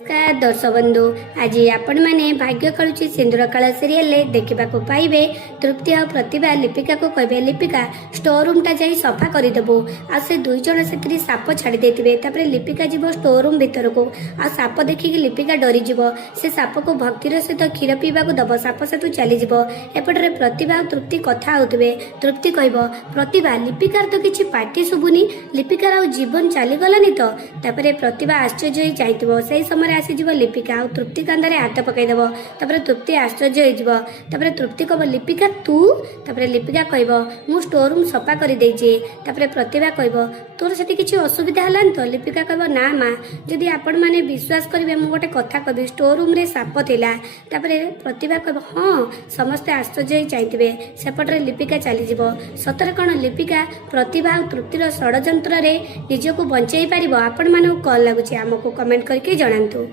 नमस्कार दर्शक बंधु आज आपण मैंने भाग्य खेलुची सिंदूर काल सीरियल देखा पाइबे तृप्ति और प्रतिभा लिपिका को कहे लिपिका स्टोर रूम टा जाई सफा करदेबू आ से दुई जन से साप छाड़ी देते लिपिका जीव स्टोर रूम भीतर को आ साप देखिकी लिपिका डरीज से साप को भक्तिर सहित क्षीर पीवा दब साप से चलीज एपटे प्रतिभा और तृप्ति कथा होते तृप्ति कह प्रतिभा लिपिकार तो किसी पार्टी शुभुनी लिपिकार जीवन चलीगलानी तो प्रतिभा आश्चर्य हो से समय आसीज लिपिका और तृप्ति कांधे हाथ पकईदेव तृप्ति आश्चर्य हो तृप्ति कह लिपिका तू लिपिका कह मु स्टोर रूम सफा कर प्रतिभा कह तोर से किसी असुविधा है तो लिपिका कह ना माँ जदि आपण मैंने विश्वास करेंगे मुझे गोटे कथा कह स्टोर रूम रे साप थिला प्रतिभा कह हाँ समस्ते आश्चर्य चाहिए सेपटे लिपिका चलीज सतरे कौन लिपिका प्रतिभा और तृप्तिर षड्यंत्र निजक बंचाई पार आपण मानक कौन लगुच आमको कमेंट करके जनातु।